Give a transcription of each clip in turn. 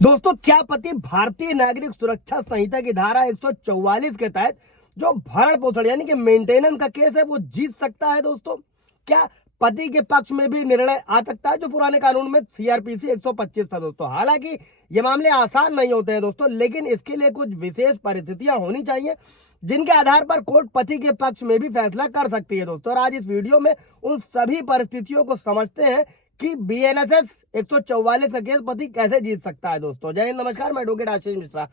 दोस्तों, क्या पति भारतीय नागरिक सुरक्षा संहिता की धारा 144 के तहत जो भरण पोषण यानी कि मेंटेनेंस का केस है वो जीत सकता है? दोस्तों, क्या पति के पक्ष में भी निर्णय आ सकता है जो पुराने कानून में सीआरपीसी 125 था? दोस्तों, हालांकि ये मामले आसान नहीं होते हैं दोस्तों, लेकिन इसके लिए कुछ विशेष परिस्थितियां होनी चाहिए जिनके आधार पर कोर्ट पति के पक्ष में भी फैसला कर सकती है। दोस्तों, और आज इस वीडियो में उन सभी परिस्थितियों को समझते हैं कि बीएनएसएस 144 का केस पति कैसे जीत सकता है। दोस्तों, जय हिंद, नमस्कार, मैं एडवोकेट आशीष मिश्रा।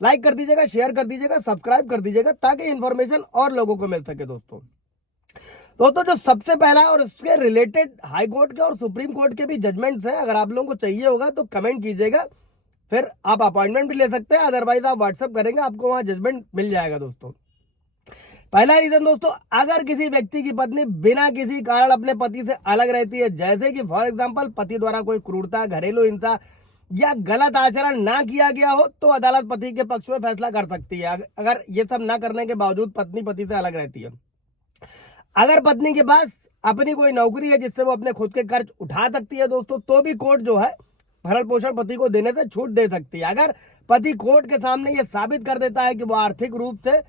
लाइक कर दीजिएगा, शेयर कर दीजिएगा, सब्सक्राइब कर दीजिएगा ताकि इन्फॉर्मेशन और लोगों को मिल सके। दोस्तों जो सबसे पहला और इसके रिलेटेड हाई कोर्ट के और सुप्रीम कोर्ट के भी जजमेंट्स हैं, अगर आप लोगों को चाहिए होगा तो कमेंट कीजिएगा, फिर आप अपॉइंटमेंट भी ले सकते हैं, अदरवाइज आप व्हाट्सएप करेंगे, आपको वहां जजमेंट मिल जाएगा। दोस्तों, पहला रीजन दोस्तों, अगर किसी व्यक्ति की पत्नी बिना किसी कारण अपने पति से अलग रहती है, जैसे कि फॉर एग्जांपल पति द्वारा कोई क्रूरता, घरेलू हिंसा या गलत आचरण ना किया गया हो, तो अदालत पति के पक्ष में फैसला कर सकती है। अगर ये सब ना करने के बावजूद पत्नी पति से अलग रहती है, अगर पत्नी के पास अपनी कोई नौकरी है जिससे वो अपने खुद के खर्च उठा सकती है दोस्तों, तो भी कोर्ट जो है भरण पोषण पति को देने से छूट दे सकती है। अगर पति कोर्ट के सामने ये साबित कर देता है कि वो आर्थिक रूप से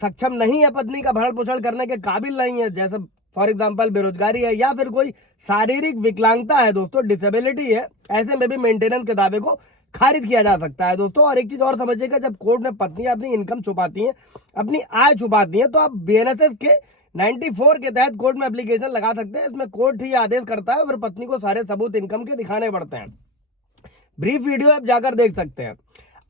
सक्षम नहीं है, पत्नी का भरण पोषण करने के काबिल नहीं है, जैसे फॉर एग्जांपल बेरोजगारी है या फिर कोई शारीरिक विकलांगता है दोस्तों, डिसेबिलिटी है, ऐसे में भी मेंटेनेंस के दावे को खारिज किया जा सकता है। दोस्तों, और एक चीज और समझिएगा, जब कोर्ट में पत्नियां अपनी इनकम छुपाती हैं, अपनी आय छुपाती हैं, तो आप बीएनएसएस के 94 के तहत कोर्ट में एप्लीकेशन लगा सकते हैं। इसमें कोर्ट ही आदेश करता है, फिर पत्नी को सारे सबूत इनकम के दिखाने पड़ते हैं। ब्रीफ वीडियो आप जाकर देख सकते हैं।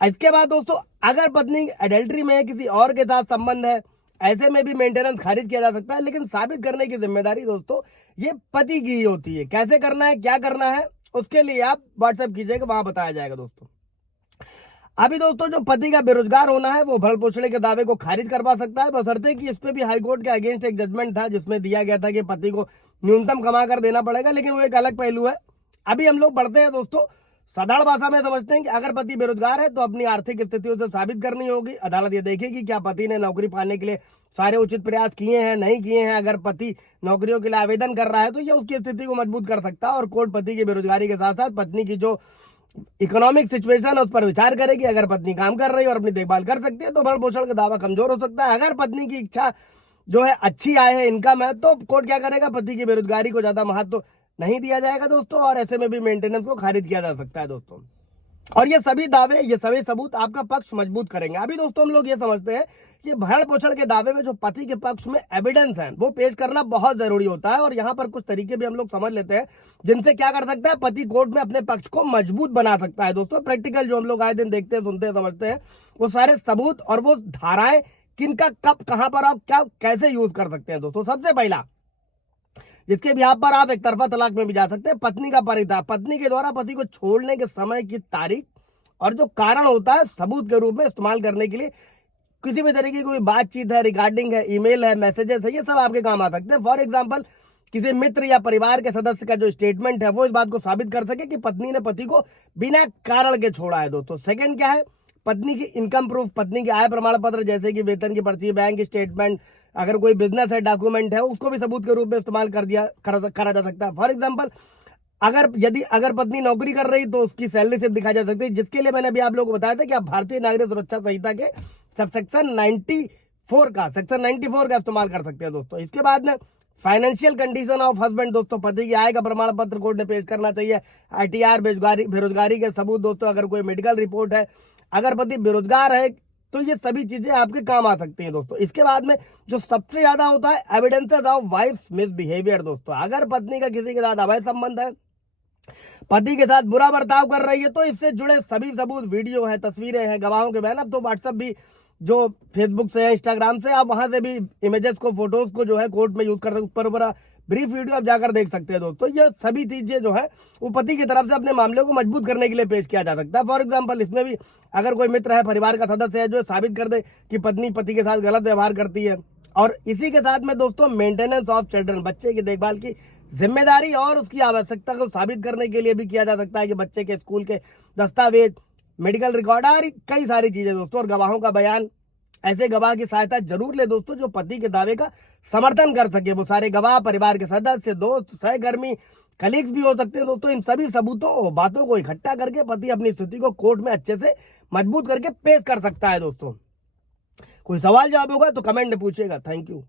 इसके बाद दोस्तों, अगर पत्नी एडल्ट्री में किसी और के साथ संबंध है, ऐसे में भी मेंटेनेंस खारिज किया जा सकता है, लेकिन साबित करने की जिम्मेदारी दोस्तों ये पति की ही होती है। कैसे करना है, क्या करना है, उसके लिए आप व्हाट्सएप कीजिएगा, वहां बताया जाएगा। दोस्तों, अभी दोस्तों जो पति का बेरोजगार होना है वो भरण पोषण के दावे को खारिज करवा सकता है, बशर्ते कि इस पे भी हाईकोर्ट के अगेंस्ट एक जजमेंट था जिसमें दिया गया था कि पति को न्यूनतम कमा कर देना पड़ेगा, लेकिन वो एक अलग पहलू है। अभी हम लोग बढ़ते हैं दोस्तों, साधारण भाषा में समझते हैं कि अगर पति बेरोजगार है तो अपनी आर्थिक स्थिति उसे साबित करनी होगी। अदालत ये देखेगी क्या पति ने नौकरी पाने के लिए सारे उचित प्रयास किए हैं, नहीं किए हैं। अगर पति नौकरियों के लिए आवेदन कर रहा है तो यह उसकी स्थिति को मजबूत कर सकता है, और कोर्ट पति की बेरोजगारी के साथ साथ पत्नी की जो इकोनॉमिक सिचुएशन है उस पर विचार करेगी। अगर पत्नी काम कर रही है और अपनी देखभाल कर सकती है तो भरण पोषण का दावा कमजोर हो सकता है। अगर पत्नी की इच्छा जो है अच्छी आय है, इनकम है, तो कोर्ट क्या करेगा, पति की बेरोजगारी को ज्यादा महत्व नहीं दिया जाएगा दोस्तों, और ऐसे में भी मेंटेनेंस को खारिज किया जा सकता है दोस्तों। और ये सभी दावे, ये सभी सबूत आपका पक्ष मजबूत करेंगे। अभी दोस्तों हम लोग ये समझते हैं कि भरण पोषण के दावे में जो पति के पक्ष में एविडेंस है वो पेश करना बहुत जरूरी होता है, और यहाँ पर कुछ तरीके भी हम लोग समझ लेते हैं जिनसे क्या कर सकता है पति कोर्ट में अपने पक्ष को मजबूत बना सकता है। दोस्तों, प्रैक्टिकल जो हम लोग आए दिन देखते हैं, सुनते हैं, समझते हैं, वो सारे सबूत और वो धाराएं किनका कब कहां पर आप क्या कैसे यूज कर सकते हैं। दोस्तों, सबसे पहला जिसके भी पर आप एक तरफा तलाक में भी जा सकते हैं, पत्नी का परिता, पत्नी के द्वारा पति को छोड़ने के समय की तारीख और जो कारण होता है सबूत के रूप में इस्तेमाल करने के लिए किसी भी तरीके की कोई बातचीत है, रिगार्डिंग है, ईमेल है, मैसेजेस है, ये सब आपके काम आ सकते हैं। फॉर एग्जांपल किसी मित्र या परिवार के सदस्य का जो स्टेटमेंट है वो इस बात को साबित कर सके कि पत्नी ने पति को बिना कारण के छोड़ा है। दोस्तों, सेकंड क्या है, पत्नी की इनकम प्रूफ, पत्नी की आय प्रमाण पत्र जैसे कि वेतन की पर्ची, बैंक स्टेटमेंट, अगर कोई बिजनेस है, डॉक्यूमेंट है, उसको भी सबूत के रूप में इस्तेमाल करा जा सकता है। फॉर एग्जांपल अगर पत्नी नौकरी कर रही तो उसकी सैलरी स्लिप दिखाई जा सकती है, जिसके लिए मैंने अभी आप लोगों को बताया था कि आप भारतीय नागरिक सुरक्षा संहिता के सेक्शन 94 का इस्तेमाल कर सकते हैं। दोस्तों, इसके बाद में फाइनेंशियल कंडीशन ऑफ हस्बैंड, दोस्तों पति की आय का प्रमाण पत्र कोर्ट ने पेश करना चाहिए। आईटीआर, बेरोजगारी के सबूत, दोस्तों अगर कोई मेडिकल रिपोर्ट है, अगर पति बेरोजगार है तो ये सभी चीजें आपके काम आ सकती हैं। दोस्तों, इसके बाद में जो सबसे ज्यादा होता है एविडेंसेस ऑफ वाइफ मिसबिहेवियर। दोस्तों, अगर पत्नी का किसी के साथ अवैध संबंध है, पति के साथ बुरा बर्ताव कर रही है, तो इससे जुड़े सभी सबूत, वीडियो है, तस्वीरें हैं, गवाहों के बयान, अब तो व्हाट्सएप भी जो फेसबुक से है, इंस्टाग्राम से, आप वहां से भी इमेजेस को, फोटोज को जो है कोर्ट में यूज कर सकते, ऊपर ब्रीफ वीडियो आप जाकर देख सकते हैं। दोस्तों, ये सभी चीजें जो है वो पति की तरफ से अपने मामले को मजबूत करने के लिए पेश किया जा सकता है। फॉर एग्जाम्पल इसमें भी अगर कोई मित्र है, परिवार का सदस्य है जो साबित कर दे कि पत्नी पति के साथ गलत व्यवहार करती है, और इसी के साथ में दोस्तों मेंटेनेंस ऑफ चिल्ड्रन, बच्चे की देखभाल की जिम्मेदारी और उसकी आवश्यकता को साबित करने के लिए भी किया जा सकता है कि बच्चे के स्कूल के दस्तावेज, मेडिकल रिकॉर्ड और कई सारी चीजें दोस्तों, और गवाहों का बयान। ऐसे गवाह की सहायता जरूर ले दोस्तों जो पति के दावे का समर्थन कर सके। वो सारे गवाह परिवार के सदस्य, दोस्त, सहकर्मी, कलीग्स भी हो सकते हैं दोस्तों। इन सभी सबूतों बातों को इकट्ठा करके पति अपनी स्थिति को कोर्ट में अच्छे से मजबूत करके पेश कर सकता है दोस्तों। कोई सवाल जवाब होगा तो कमेंट में पूछिएगा। Thank you.